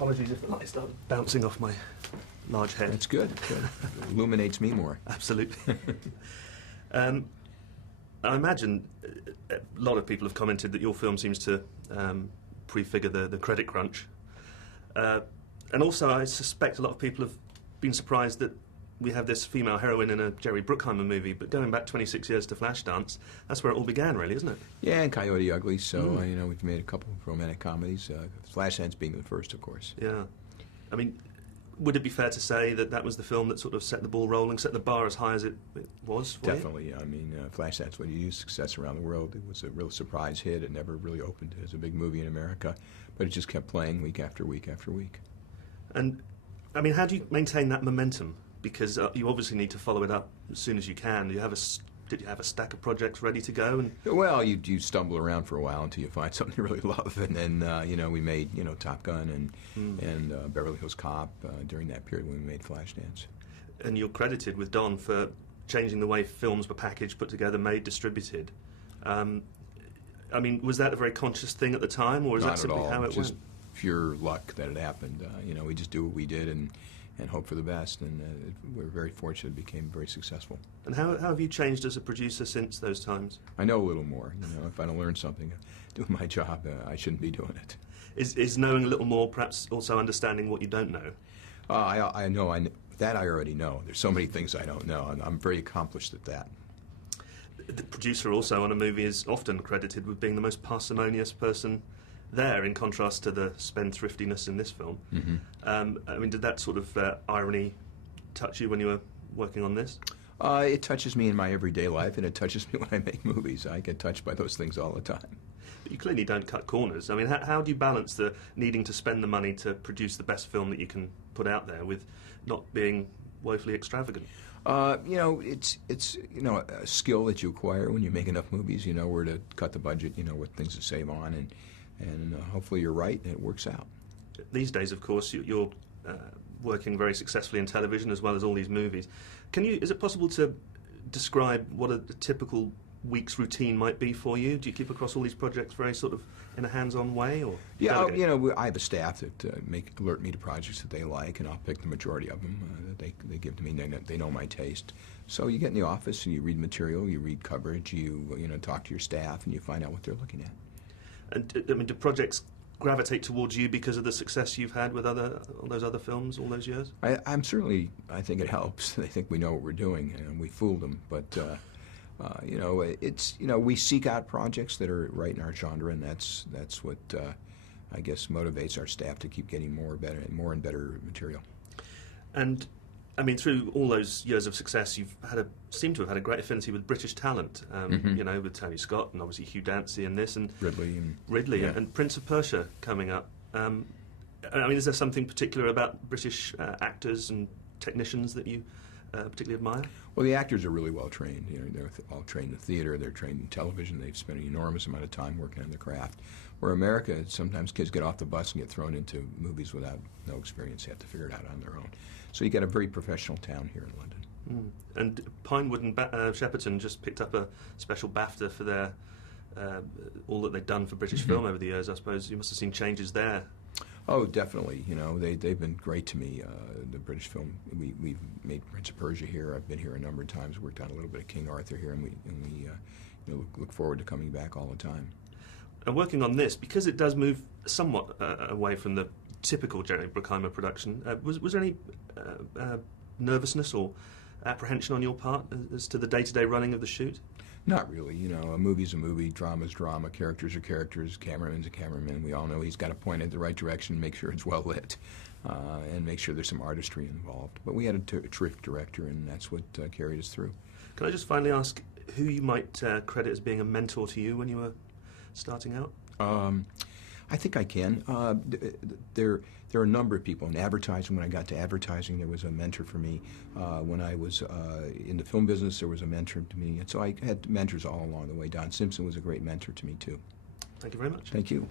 Apologies if the light started bouncing off my large head. That's good. Good. It illuminates me more. Absolutely. I imagine a lot of people have commented that your film seems to prefigure the credit crunch. And also, I suspect a lot of people have been surprised that we have this female heroine in a Jerry Bruckheimer movie, but going back 26 years to Flashdance, that's where it all began, really, isn't it? Yeah, and Coyote Ugly, so, you know, we've made a couple of romantic comedies, Flashdance being the first, of course. Yeah. I mean, would it be fair to say that that was the film that sort of set the ball rolling, set the bar as high as it was for Definitely. You? I mean, Flashdance, when you use success around the world, it was a real surprise hit. It never really opened as a big movie in America, but it just kept playing week after week after week. And, I mean, how do you maintain that momentum? Because you obviously need to follow it up as soon as you can. Did you have a stack of projects ready to go? And well, you stumble around for a while until you find something you really love, and then you know, we made, you know, Top Gun and Beverly Hills Cop during that period when we made Flashdance. And you're credited with Don for changing the way films were packaged, put together, made, distributed. I mean, was that a very conscious thing at the time, or is that simply how it just went? Pure luck that it happened. You know, we just do what we did and hope for the best, and we're very fortunate it became very successful. And how have you changed as a producer since those times? I know a little more. You know, if I don't learn something, doing my job, I shouldn't be doing it. Is knowing a little more perhaps also understanding what you don't know? I know that I already know. There's so many things I don't know, and I'm very accomplished at that. The producer also on a movie is often credited with being the most parsimonious person there, in contrast to the spendthriftiness in this film. I mean, did that sort of irony touch you when you were working on this? It touches me in my everyday life, and it touches me when I make movies. I get touched by those things all the time. But you clearly don't cut corners. I mean, how do you balance the needing to spend the money to produce the best film that you can put out there with not being woefully extravagant? You know, it's you know, a skill that you acquire when you make enough movies. You know where to cut the budget, you know what things to save on, and hopefully you're right and it works out. These days, of course, you're working very successfully in television as well as all these movies. Is it possible to describe what a typical week's routine might be for you? Do you keep across all these projects very sort of in a hands-on way, or yeah, you know, I have a staff that alert me to projects that they like, and I'll pick the majority of them that they give to me. They know my taste. So you get in the office and you read material, you read coverage, you know, talk to your staff, and you find out what they're looking at. And I mean, do projects gravitate towards you because of the success you've had with all those other films all those years? I think it helps. They think we know what we're doing, and we fooled them. But you know, it's, you know, we seek out projects that are right in our genre, and that's what I guess motivates our staff to keep getting more and better material. And I mean, through all those years of success, you've seem to have had a great affinity with British talent. You know, with Tony Scott and obviously Hugh Dancy and this, and Ridley yeah. and Prince of Persia coming up. I mean, is there something particular about British actors and technicians that you particularly admire? Well, the actors are really well trained. You know, they're all trained in theater, they're trained in television. They've spent an enormous amount of time working on their craft. Where America, sometimes kids get off the bus and get thrown into movies without no experience. They have to figure it out on their own. So you get a very professional town here in London. And Pinewood and Shepperton just picked up a special BAFTA for their all that they've done for British film over the years. I suppose you must have seen changes there. Oh, definitely. You know, they've been great to me. The British film. We've made Prince of Persia here. I've been here a number of times. Worked on a little bit of King Arthur here, and we you know, look forward to coming back all the time. And working on this, because it does move somewhat away from the typical Jerry Bruckheimer production, was there any nervousness or apprehension on your part as to the day-to-day running of the shoot? Not really. You know, a movie's a movie, drama's drama, characters are characters, cameraman's a cameraman. We all know he's got to point it the right direction, make sure it's well lit, and make sure there's some artistry involved. But we had a terrific director, and that's what carried us through. Can I just finally ask who you might credit as being a mentor to you when you were starting out? I think I can. There are a number of people in advertising. When I got to advertising, there was a mentor for me. When I was in the film business, there was a mentor to me. And so I had mentors all along the way. Don Simpson was a great mentor to me, too. Thank you very much. Thank you.